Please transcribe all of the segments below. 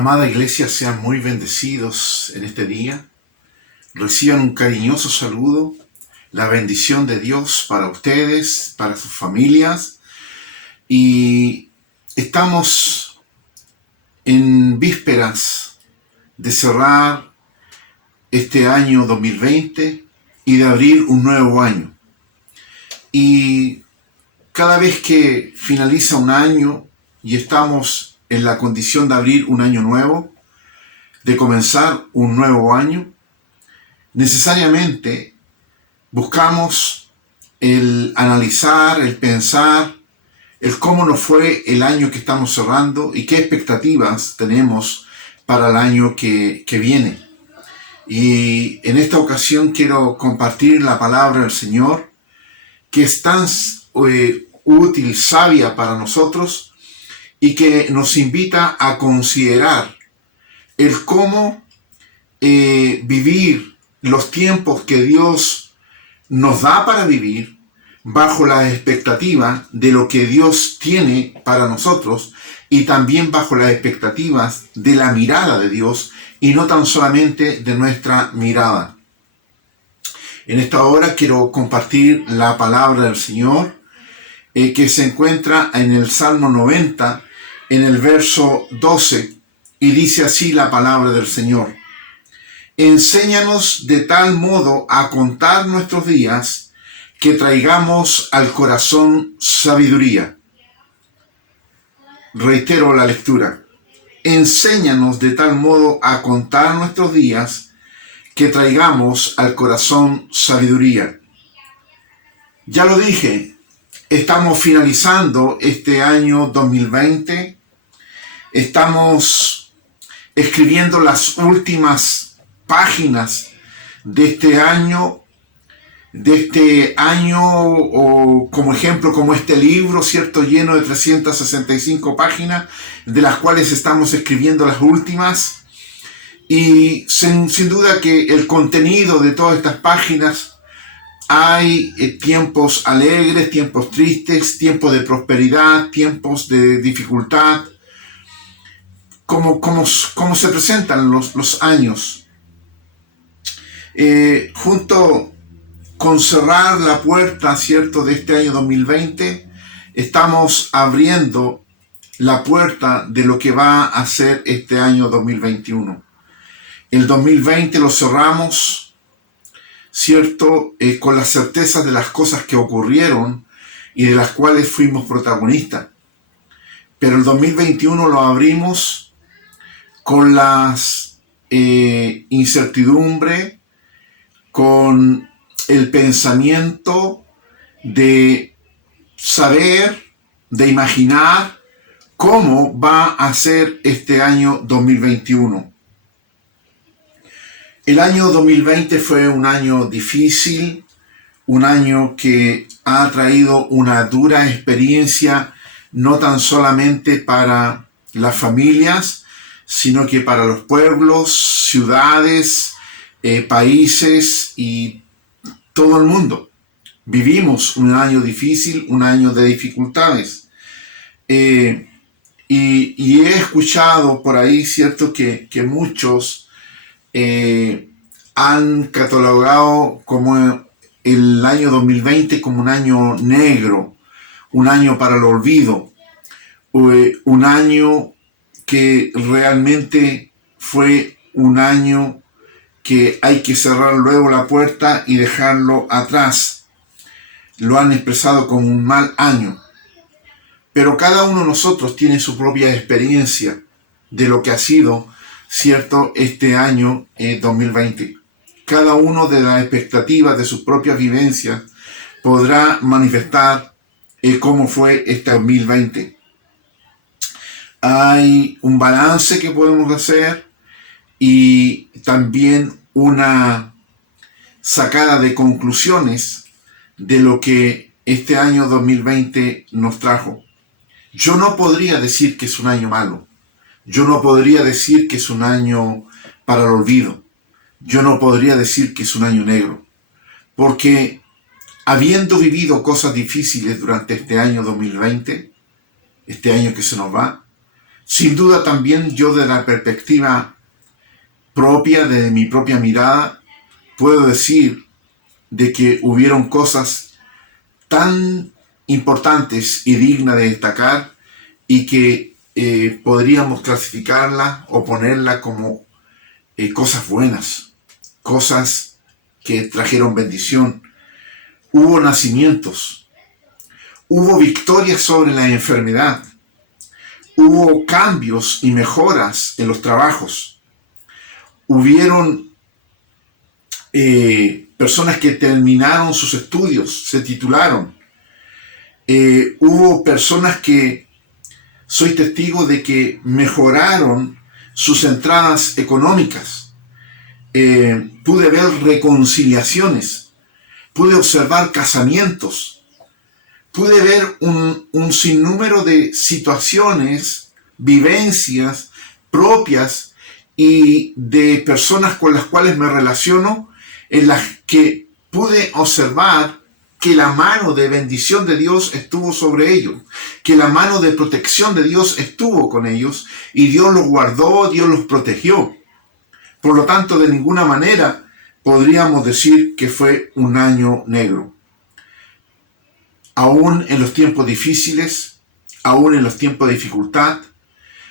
Amada Iglesia, sean muy bendecidos en este día. Reciban un cariñoso saludo, la bendición de Dios para ustedes, para sus familias. Y estamos en vísperas de cerrar este año 2020 y de abrir un nuevo año. Y cada vez que finaliza un año y estamos en la condición de abrir un año nuevo, de comenzar un nuevo año, necesariamente buscamos el analizar, el pensar el cómo nos fue el año que estamos cerrando y qué expectativas tenemos para el año que viene. Y en esta ocasión quiero compartir la palabra del Señor, que es tan útil, sabia para nosotros y que nos invita a considerar el cómo vivir los tiempos que Dios nos da para vivir bajo la expectativa de lo que Dios tiene para nosotros y también bajo las expectativas de la mirada de Dios y no tan solamente de nuestra mirada. En esta hora quiero compartir la palabra del Señor que se encuentra en el Salmo 90, en el verso 12, y dice así la palabra del Señor: enséñanos de tal modo a contar nuestros días que traigamos al corazón sabiduría. Reitero la lectura. Enséñanos de tal modo a contar nuestros días que traigamos al corazón sabiduría. Ya lo dije, estamos finalizando este año 2020. Estamos escribiendo las últimas páginas de este año, o como ejemplo, como este libro, ¿cierto?, lleno de 365 páginas, de las cuales estamos escribiendo las últimas. Y sin duda que el contenido de todas estas páginas, hay tiempos alegres, tiempos tristes, tiempos de prosperidad, tiempos de dificultad, como se presentan los años. Junto con cerrar la puerta, ¿cierto?, de este año 2020, estamos abriendo la puerta de lo que va a ser este año 2021. El 2020 lo cerramos, ¿cierto?, con la certeza de las cosas que ocurrieron y de las cuales fuimos protagonistas. Pero el 2021 lo abrimos con las incertidumbres, con el pensamiento de saber, de imaginar cómo va a ser este año 2021. El año 2020 fue un año difícil, un año que ha traído una dura experiencia, no tan solamente para las familias, sino que para los pueblos, ciudades, países y todo el mundo. Vivimos un año difícil, un año de dificultades. Y he escuchado por ahí, ¿cierto?, que muchos han catalogado como el año 2020 como un año negro, un año para el olvido, un año que realmente fue un año que hay que cerrar luego la puerta y dejarlo atrás. Lo han expresado como un mal año. Pero cada uno de nosotros tiene su propia experiencia de lo que ha sido, ¿cierto?, este año 2020. Cada uno de las expectativas de sus propias vivencias podrá manifestar cómo fue este 2020. Hay un balance que podemos hacer y también una sacada de conclusiones de lo que este año 2020 nos trajo. Yo no podría decir que es un año malo. Yo no podría decir que es un año para el olvido. Yo no podría decir que es un año negro. Porque habiendo vivido cosas difíciles durante este año 2020, este año que se nos va, sin duda también yo, de la perspectiva propia, de mi propia mirada, puedo decir de que hubieron cosas tan importantes y dignas de destacar y que podríamos clasificarlas o ponerlas como cosas buenas, cosas que trajeron bendición. Hubo nacimientos, hubo victorias sobre la enfermedad, hubo cambios y mejoras en los trabajos, hubieron personas que terminaron sus estudios, se titularon. Hubo personas que soy testigo de que mejoraron sus entradas económicas. Pude ver reconciliaciones, pude observar casamientos, pude ver un sinnúmero de situaciones, vivencias propias y de personas con las cuales me relaciono, en las que pude observar que la mano de bendición de Dios estuvo sobre ellos, que la mano de protección de Dios estuvo con ellos y Dios los guardó, Dios los protegió. Por lo tanto, de ninguna manera podríamos decir que fue un año negro. Aún en los tiempos difíciles, aún en los tiempos de dificultad,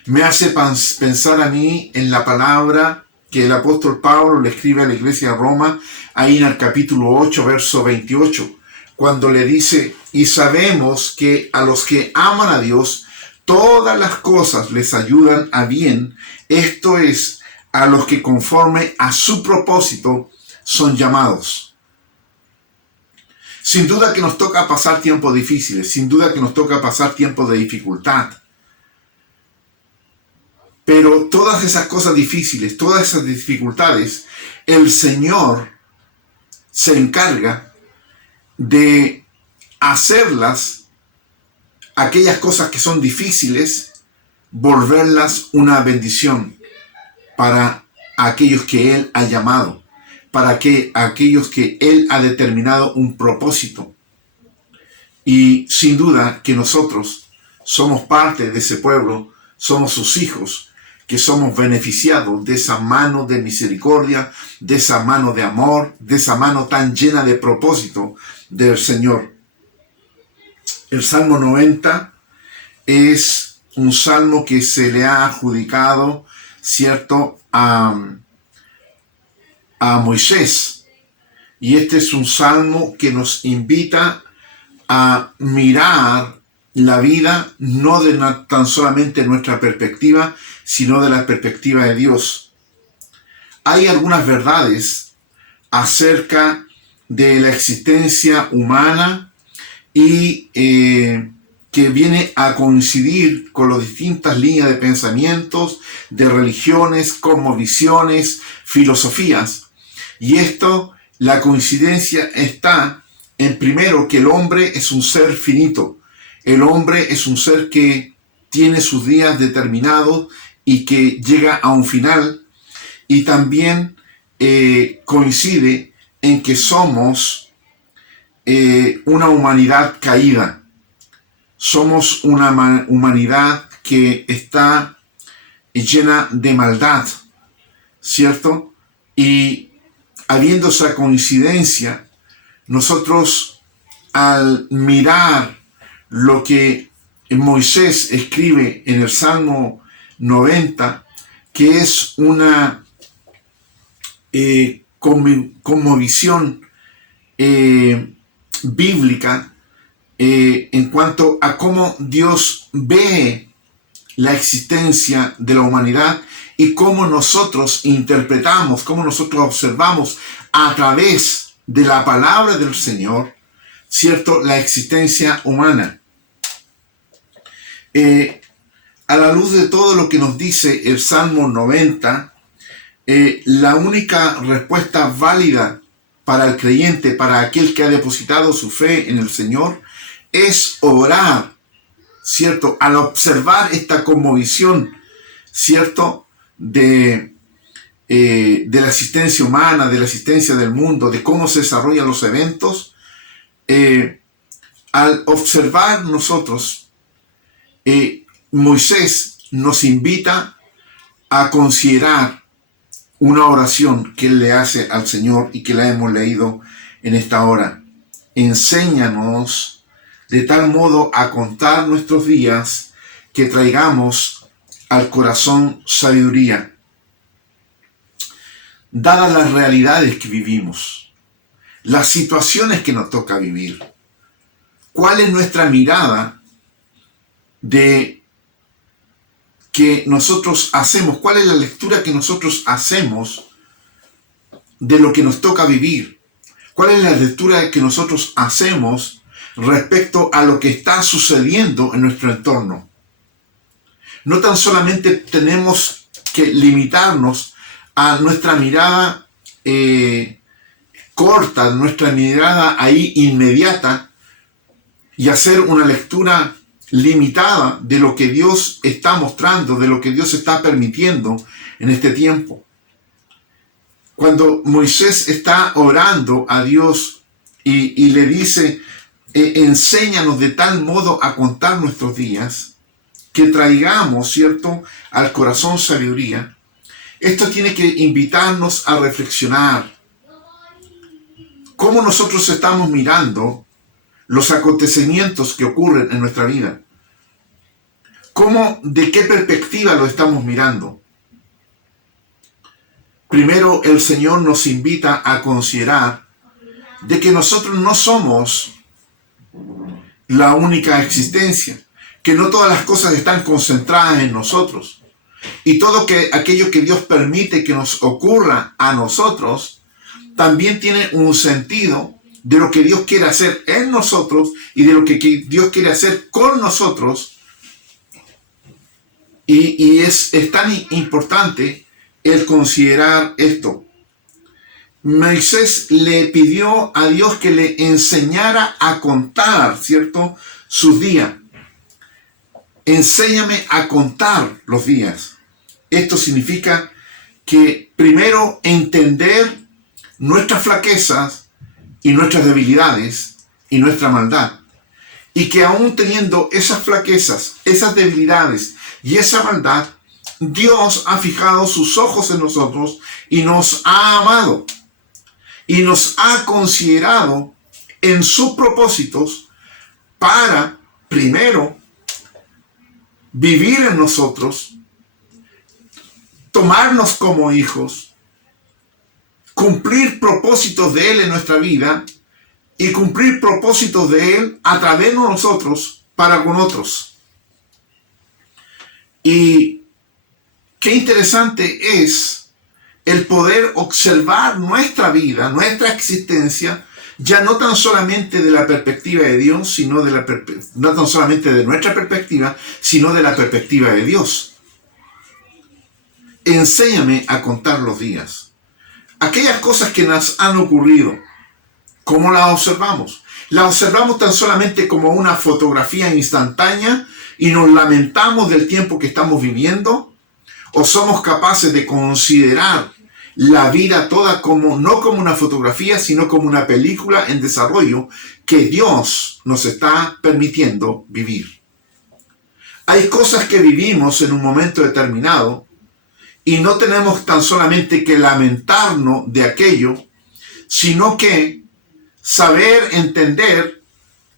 me hace pensar a mí en la palabra que el apóstol Pablo le escribe a la iglesia de Roma, ahí en el capítulo 8, verso 28, cuando le dice: y sabemos que a los que aman a Dios, todas las cosas les ayudan a bien, esto es, a los que conforme a su propósito son llamados. Sin duda que nos toca pasar tiempos difíciles, sin duda que nos toca pasar tiempos de dificultad. Pero todas esas cosas difíciles, todas esas dificultades, el Señor se encarga de hacerlas, aquellas cosas que son difíciles, volverlas una bendición para aquellos que Él ha llamado, para aquellos que Él ha determinado un propósito. Y sin duda que nosotros somos parte de ese pueblo, somos sus hijos, que somos beneficiados de esa mano de misericordia, de esa mano de amor, de esa mano tan llena de propósito del Señor. El Salmo 90 es un salmo que se le ha adjudicado, ¿cierto?, a Moisés. Y este es un salmo que nos invita a mirar la vida no de tan solamente nuestra perspectiva, sino de la perspectiva de Dios. Hay algunas verdades acerca de la existencia humana y que viene a coincidir con las distintas líneas de pensamientos, de religiones, cosmovisiones, filosofías. Y esto, la coincidencia está en, primero, que el hombre es un ser finito. El hombre es un ser que tiene sus días determinados y que llega a un final. Y también coincide en que somos una humanidad caída. Somos una humanidad que está llena de maldad, ¿cierto? Y habiendo esa coincidencia, nosotros al mirar lo que Moisés escribe en el Salmo 90, que es una cosmovisión bíblica en cuanto a cómo Dios ve la existencia de la humanidad y cómo nosotros interpretamos, cómo nosotros observamos a través de la palabra del Señor, ¿cierto?, la existencia humana. A la luz de todo lo que nos dice el Salmo 90, la única respuesta válida para el creyente, para aquel que ha depositado su fe en el Señor, es orar, ¿cierto? Al observar esta conmovisión, ¿cierto?, de la existencia humana, de la existencia del mundo, de cómo se desarrollan los eventos, al observar nosotros, Moisés nos invita a considerar una oración que él le hace al Señor y que la hemos leído en esta hora. Enséñanos de tal modo a contar nuestros días que traigamos al corazón sabiduría. Dadas las realidades que vivimos, las situaciones que nos toca vivir, ¿cuál es nuestra mirada de que nosotros hacemos? ¿Cuál es la lectura que nosotros hacemos de lo que nos toca vivir? ¿Cuál es la lectura que nosotros hacemos respecto a lo que está sucediendo en nuestro entorno. No tan solamente tenemos que limitarnos a nuestra mirada corta, nuestra mirada ahí inmediata, y hacer una lectura limitada de lo que Dios está mostrando, de lo que Dios está permitiendo en este tiempo. Cuando Moisés está orando a Dios y le dice, enséñanos de tal modo a contar nuestros días, que traigamos, ¿cierto?, al corazón sabiduría. Esto tiene que invitarnos a reflexionar cómo nosotros estamos mirando los acontecimientos que ocurren en nuestra vida. ¿De qué perspectiva lo estamos mirando? Primero, el Señor nos invita a considerar de que nosotros no somos la única existencia, que no todas las cosas están concentradas en nosotros. Y todo aquello que Dios permite que nos ocurra a nosotros, también tiene un sentido de lo que Dios quiere hacer en nosotros y de lo que Dios quiere hacer con nosotros. Y es tan importante el considerar esto. Moisés le pidió a Dios que le enseñara a contar, ¿cierto?, sus días. Enséñame a contar los días. Esto significa que primero entender nuestras flaquezas y nuestras debilidades y nuestra maldad. Y que aún teniendo esas flaquezas, esas debilidades y esa maldad, Dios ha fijado sus ojos en nosotros y nos ha amado. Y nos ha considerado en sus propósitos para, primero, vivir en nosotros, tomarnos como hijos, cumplir propósitos de Él en nuestra vida y cumplir propósitos de Él a través de nosotros para con otros. Y qué interesante es el poder observar nuestra vida, nuestra existencia, ya no tan solamente de la perspectiva de Dios, sino no tan solamente de nuestra perspectiva, sino de la perspectiva de Dios. Enséñame a contar los días. Aquellas cosas que nos han ocurrido, ¿cómo las observamos? Las observamos tan solamente como una fotografía instantánea y nos lamentamos del tiempo que estamos viviendo, o somos capaces de considerar la vida toda no como una fotografía, sino como una película en desarrollo que Dios nos está permitiendo vivir. Hay cosas que vivimos en un momento determinado y no tenemos tan solamente que lamentarnos de aquello, sino que saber entender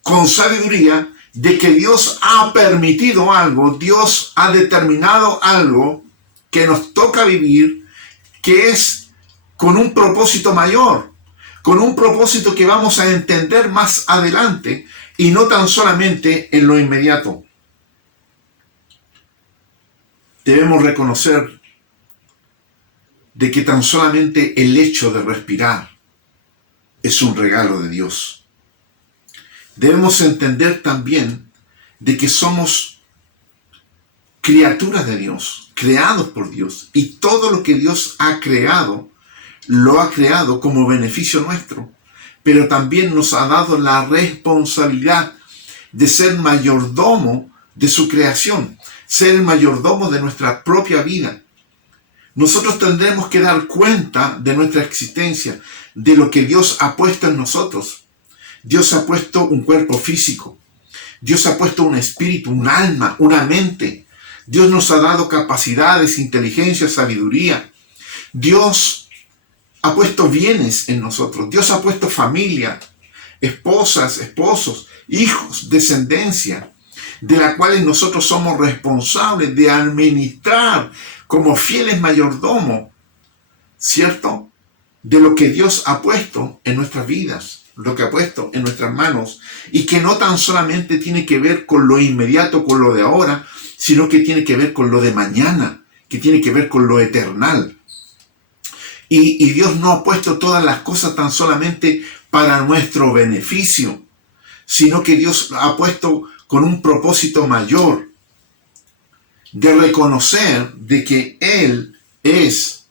con sabiduría de que Dios ha permitido algo, Dios ha determinado algo que nos toca vivir, que es con un propósito mayor, con un propósito que vamos a entender más adelante y no tan solamente en lo inmediato. Debemos reconocer de que tan solamente el hecho de respirar es un regalo de Dios. Debemos entender también de que somos criaturas de Dios, creados por Dios, y todo lo que Dios ha creado, lo ha creado como beneficio nuestro, pero también nos ha dado la responsabilidad de ser mayordomo de su creación, ser el mayordomo de nuestra propia vida. Nosotros tendremos que dar cuenta de nuestra existencia, de lo que Dios ha puesto en nosotros. Dios ha puesto un cuerpo físico, Dios ha puesto un espíritu, un alma, una mente. Dios nos ha dado capacidades, inteligencia, sabiduría. Dios ha puesto bienes en nosotros. Dios ha puesto familia, esposas, esposos, hijos, descendencia, de la cual nosotros somos responsables de administrar como fieles mayordomos, ¿cierto?, de lo que Dios ha puesto en nuestras vidas, lo que ha puesto en nuestras manos, y que no tan solamente tiene que ver con lo inmediato, con lo de ahora, sino que tiene que ver con lo de mañana, que tiene que ver con lo eternal. Y Dios no ha puesto todas las cosas tan solamente para nuestro beneficio, sino que Dios lo ha puesto con un propósito mayor de reconocer de que Él es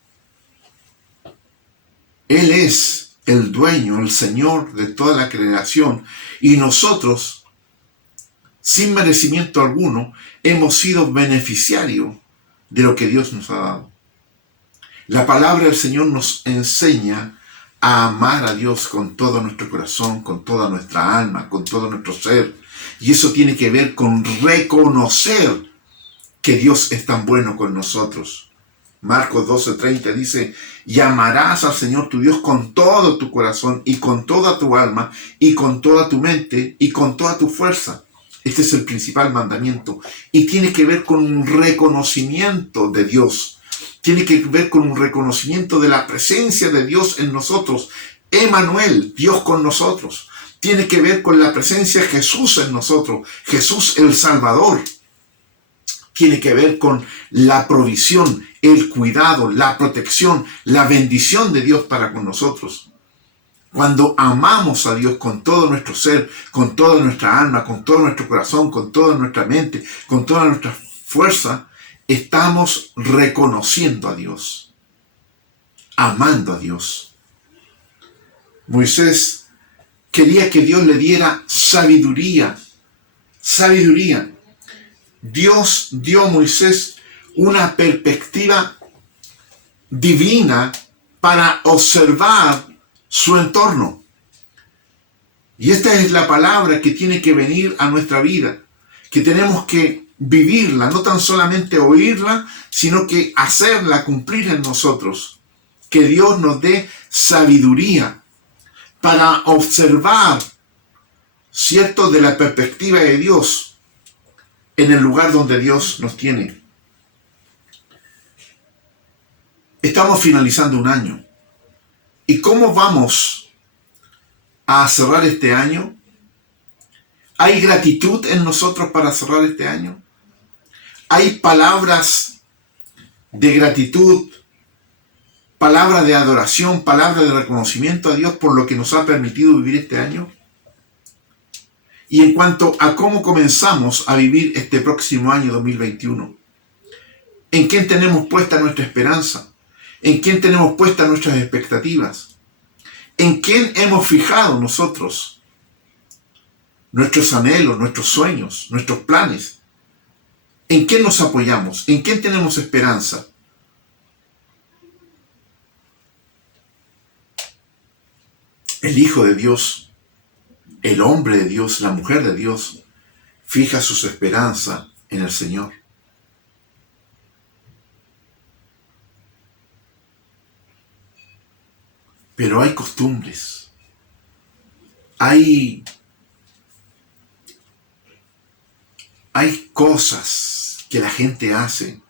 el dueño, el Señor de toda la creación, y nosotros, sin merecimiento alguno, hemos sido beneficiarios de lo que Dios nos ha dado. La palabra del Señor nos enseña a amar a Dios con todo nuestro corazón, con toda nuestra alma, con todo nuestro ser. Y eso tiene que ver con reconocer que Dios es tan bueno con nosotros. Marcos 12:30 dice, y amarás al Señor tu Dios con todo tu corazón y con toda tu alma y con toda tu mente y con toda tu fuerza. Este es el principal mandamiento y tiene que ver con un reconocimiento de Dios. Tiene que ver con un reconocimiento de la presencia de Dios en nosotros. Emmanuel, Dios con nosotros. Tiene que ver con la presencia de Jesús en nosotros. Jesús el Salvador. Tiene que ver con la provisión, el cuidado, la protección, la bendición de Dios para con nosotros. Cuando amamos a Dios con todo nuestro ser, con toda nuestra alma, con todo nuestro corazón, con toda nuestra mente, con toda nuestra fuerza, estamos reconociendo a Dios, amando a Dios. Moisés quería que Dios le diera sabiduría. Sabiduría. Dios dio a Moisés una perspectiva divina para observar su entorno. Y esta es la palabra que tiene que venir a nuestra vida, que tenemos que vivirla, no tan solamente oírla, sino que hacerla cumplir en nosotros. Que Dios nos dé sabiduría para observar, ¿cierto?, de la perspectiva de Dios en el lugar donde Dios nos tiene. Estamos finalizando un año. ¿Y cómo vamos a cerrar este año? ¿Hay gratitud en nosotros para cerrar este año? ¿Hay palabras de gratitud, palabras de adoración, palabras de reconocimiento a Dios por lo que nos ha permitido vivir este año? Y en cuanto a cómo comenzamos a vivir este próximo año 2021, ¿en quién tenemos puesta nuestra esperanza? ¿En quién tenemos puestas nuestras expectativas? ¿En quién hemos fijado nosotros nuestros anhelos, nuestros sueños, nuestros planes? ¿En quién nos apoyamos? ¿En quién tenemos esperanza? El Hijo de Dios, el hombre de Dios, la mujer de Dios, fija sus esperanzas en el Señor. Pero hay costumbres, hay cosas que la gente hace,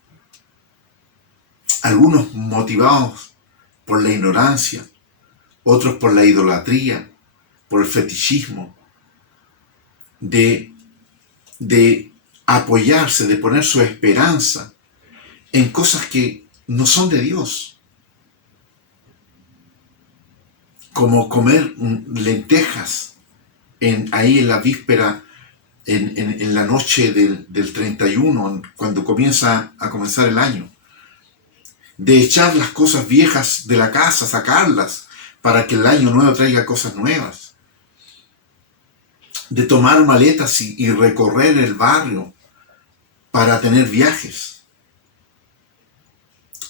algunos motivados por la ignorancia, otros por la idolatría, por el fetichismo, de apoyarse, de poner su esperanza en cosas que no son de Dios. Como comer lentejas ahí en la víspera, en la noche del 31, cuando comienza a comenzar el año. De echar las cosas viejas de la casa, sacarlas, para que el año nuevo traiga cosas nuevas. De tomar maletas y recorrer el barrio para tener viajes.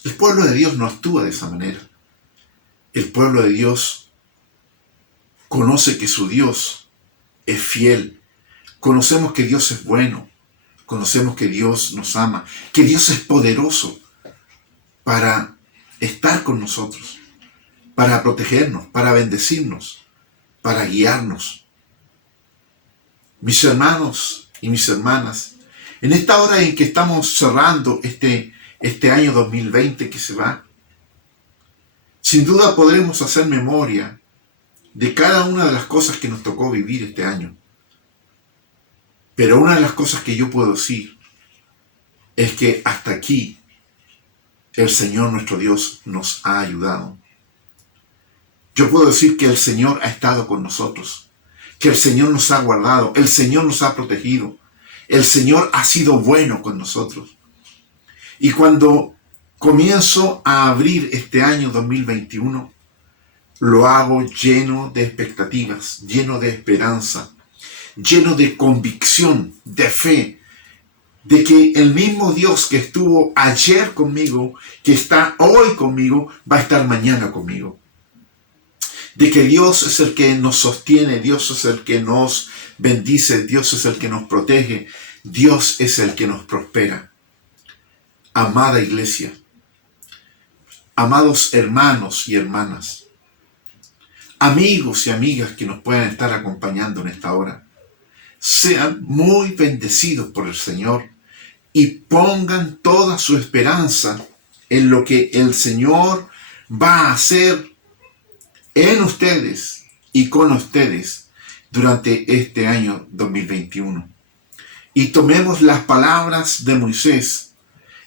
El pueblo de Dios no actúa de esa manera. El pueblo de Dios conoce que su Dios es fiel. Conocemos que Dios es bueno. Conocemos que Dios nos ama. Que Dios es poderoso para estar con nosotros, para protegernos, para bendecirnos, para guiarnos. Mis hermanos y mis hermanas, en esta hora en que estamos cerrando este año 2020 que se va, sin duda podremos hacer memoria de cada una de las cosas que nos tocó vivir este año. Pero una de las cosas que yo puedo decir es que hasta aquí el Señor nuestro Dios nos ha ayudado. Yo puedo decir que el Señor ha estado con nosotros, que el Señor nos ha guardado, el Señor nos ha protegido, el Señor ha sido bueno con nosotros. Y cuando comienzo a abrir este año 2021, lo hago lleno de expectativas, lleno de esperanza, lleno de convicción, de fe, de que el mismo Dios que estuvo ayer conmigo, que está hoy conmigo, va a estar mañana conmigo. De que Dios es el que nos sostiene, Dios es el que nos bendice, Dios es el que nos protege, Dios es el que nos prospera. Amada iglesia, amados hermanos y hermanas, amigos y amigas que nos puedan estar acompañando en esta hora, sean muy bendecidos por el Señor y pongan toda su esperanza en lo que el Señor va a hacer en ustedes y con ustedes durante este año 2021. Y tomemos las palabras de Moisés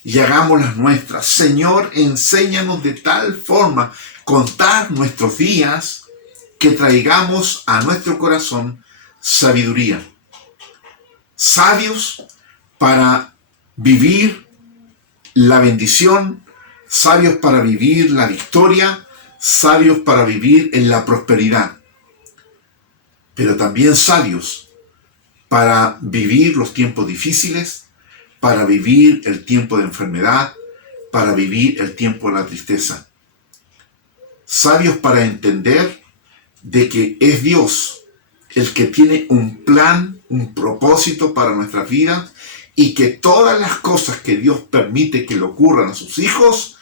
y hagámoslas nuestras. Señor, enséñanos de tal forma contar nuestros días que traigamos a nuestro corazón sabiduría. Sabios para vivir la bendición, sabios para vivir la victoria, sabios para vivir en la prosperidad, pero también sabios para vivir los tiempos difíciles, para vivir el tiempo de enfermedad, para vivir el tiempo de la tristeza. Sabios para entender de que es Dios el que tiene un plan, un propósito para nuestras vidas y que todas las cosas que Dios permite que le ocurran a sus hijos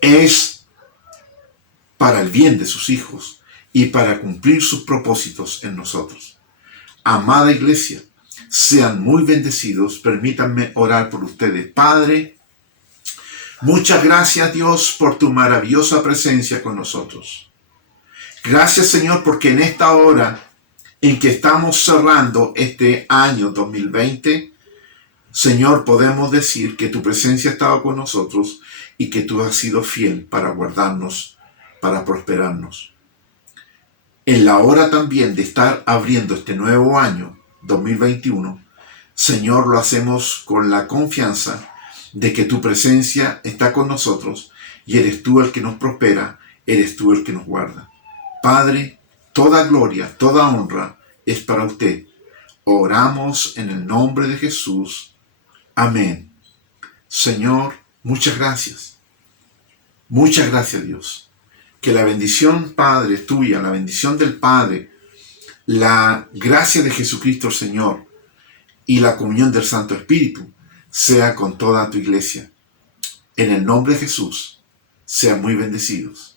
es para el bien de sus hijos y para cumplir sus propósitos en nosotros. Amada iglesia, sean muy bendecidos. Permítanme orar por ustedes. Padre, muchas gracias, Dios, por tu maravillosa presencia con nosotros. Gracias, Señor, porque en esta hora en que estamos cerrando este año 2020, Señor, podemos decir que tu presencia ha estado con nosotros y que tú has sido fiel para guardarnos, para prosperarnos. En la hora también de estar abriendo este nuevo año 2021, Señor, lo hacemos con la confianza de que tu presencia está con nosotros y eres tú el que nos prospera, eres tú el que nos guarda. Padre, toda gloria, toda honra es para usted. Oramos en el nombre de Jesús. Amén. Señor, muchas gracias. Muchas gracias, Dios. Que la bendición, Padre, tuya, la bendición del Padre, la gracia de Jesucristo, Señor, y la comunión del Santo Espíritu sea con toda tu iglesia. En el nombre de Jesús, sean muy bendecidos.